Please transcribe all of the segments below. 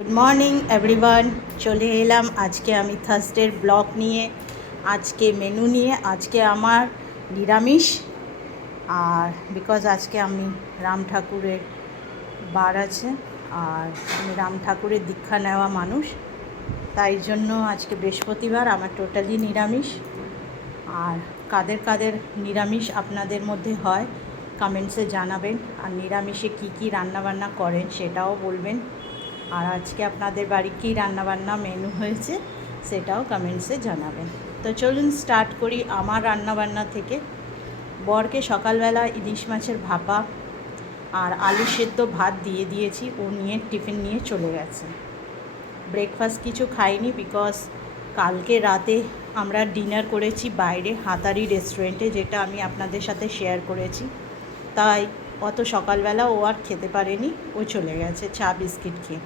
Good morning everyone, চলে এলাম আজকে আমি থার্সডের ব্লগ নিয়ে। আজকে মেনু নিয়ে আজকে আমার নিরামিষ। আর বিকজ আজকে আমি রাম ঠাকুরের বার আছে, আর আমি রাম ঠাকুরের দীক্ষা নেওয়া মানুষ, তাই জন্য আজকে বৃহস্পতিবার আমার টোটালি নিরামিষ। আর কাদের কাদের নিরামিষ আপনাদের মধ্যে হয় কমেন্টসে জানাবেন, আর নিরামিষে কী কী রান্নাবান্না করেন সেটাও বলবেন। আর আজকে আপনাদের বাড়ি কী রান্নাবান্না মেনু হয়েছে সেটাও কমেন্টসে জানাবেন। তো চলুন স্টার্ট করি আমার রান্নাবান্না থেকে। বরকে সকালবেলা ইলিশ মাছের ভাপা আর আলু সেদ্ধ ভাত দিয়ে দিয়েছি, ও নিয়ে টিফিন নিয়ে চলে গেছে। ব্রেকফাস্ট কিছু খাইনি, বিকজ কালকে রাতে আমরা ডিনার করেছি বাইরে হাতারি রেস্টুরেন্টে, যেটা আমি আপনাদের সাথে শেয়ার করেছি। তাই অত সকালবেলা ও আর খেতে পারেনি, ও চলে গেছে চা বিস্কিট খেয়ে।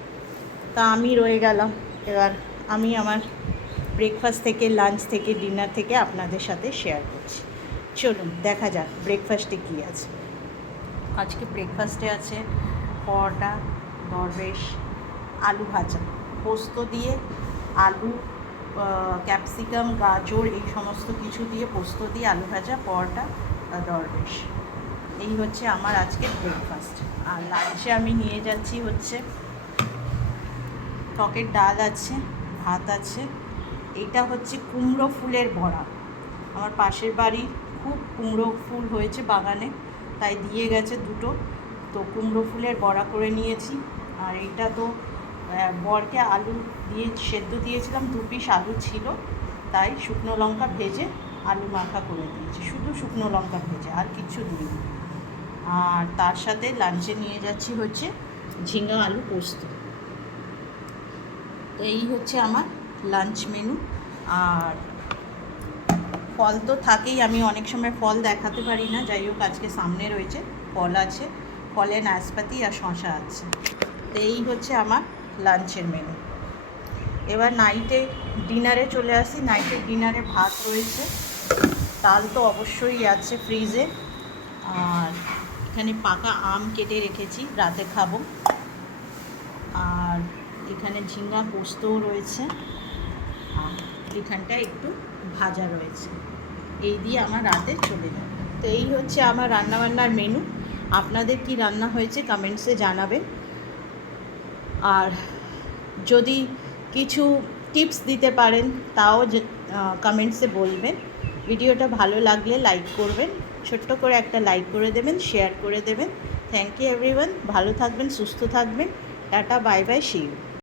তা আমি রয়ে গেলাম। এবার আমি আমার ব্রেকফাস্ট থেকে, লাঞ্চ থেকে, ডিনার থেকে আপনাদের সাথে শেয়ার করছি। চলুন দেখা যাক ব্রেকফাস্টে কী আছে। আজকে ব্রেকফাস্টে আছে পরোটা, দরবেশ, আলু ভাজা, পোস্ত দিয়ে, আলু, ক্যাপসিকাম, গাজর এই সমস্ত কিছু দিয়ে পোস্ত দিয়ে আলু ভাজা, পরোটা, দরবেশ। এই হচ্ছে আমার আজকের ব্রেকফাস্ট। আর লাঞ্চে আমি নিয়ে যাচ্ছি হচ্ছে টকের ডাল আছে, ভাত আছে। এটা হচ্ছে কুমড়ো ফুলের বড়া। আমার পাশের বাড়ি খুব কুমড়ো ফুল হয়েছে বাগানে, তাই দিয়ে গেছে দুটো, তো কুমড়ো ফুলের বড়া করে নিয়েছি। আর এইটা তো বরকে আলু দিয়ে সেদ্ধ দিয়েছিলাম, 2 পিস আলু ছিল, তাই শুকনো লঙ্কা ভেজে আলু মাখা করে দিয়েছি, শুধু শুকনো লঙ্কা ভেজে, আর কিছু দিইনি। আর তার সাথে লাঞ্চে নিয়ে যাচ্ছি হচ্ছে ঝিঙা আলু পোস্ত। তো এই হচ্ছে আমার লাঞ্চ মেনু। আর ফল তো থাকেই, আমি অনেক সময় ফল দেখাতে পারি না, যাই হোক আজকে সামনে রয়েছে ফল আছে, ফলে নাশপাতি আর শশা আছে। তো এই হচ্ছে আমার লাঞ্চের মেনু। এবার নাইটে ডিনারে চলে আসি। নাইটের ডিনারে ভাত রয়েছে, ডাল তো অবশ্যই আছে ফ্রিজে, আর এখানে পাকা আম কেটে রেখেছি রাতে খাবো, আর এখানে ঝিঙ্গা পোস্তও রয়েছে, আর এখানটা একটু ভাজা রয়েছে। এই দিয়ে আমার রাতে চলে যাবে। তো এই হচ্ছে আমার রান্নাবান্নার মেনু। আপনাদের কি রান্না হয়েছে কমেন্টসে জানাবেন। আর যদি কিছু টিপস দিতে পারেন তাও কমেন্টসে বলবেন। ভিডিওটা ভালো লাগলে লাইক করবেন, ছোট্ট করে একটা লাইক করে দেবেন, শেয়ার করে দেবেন। থ্যাংক ইউ এভরিওয়ান, ভালো থাকবেন, সুস্থ থাকবেন। Tata, bye bye, see you.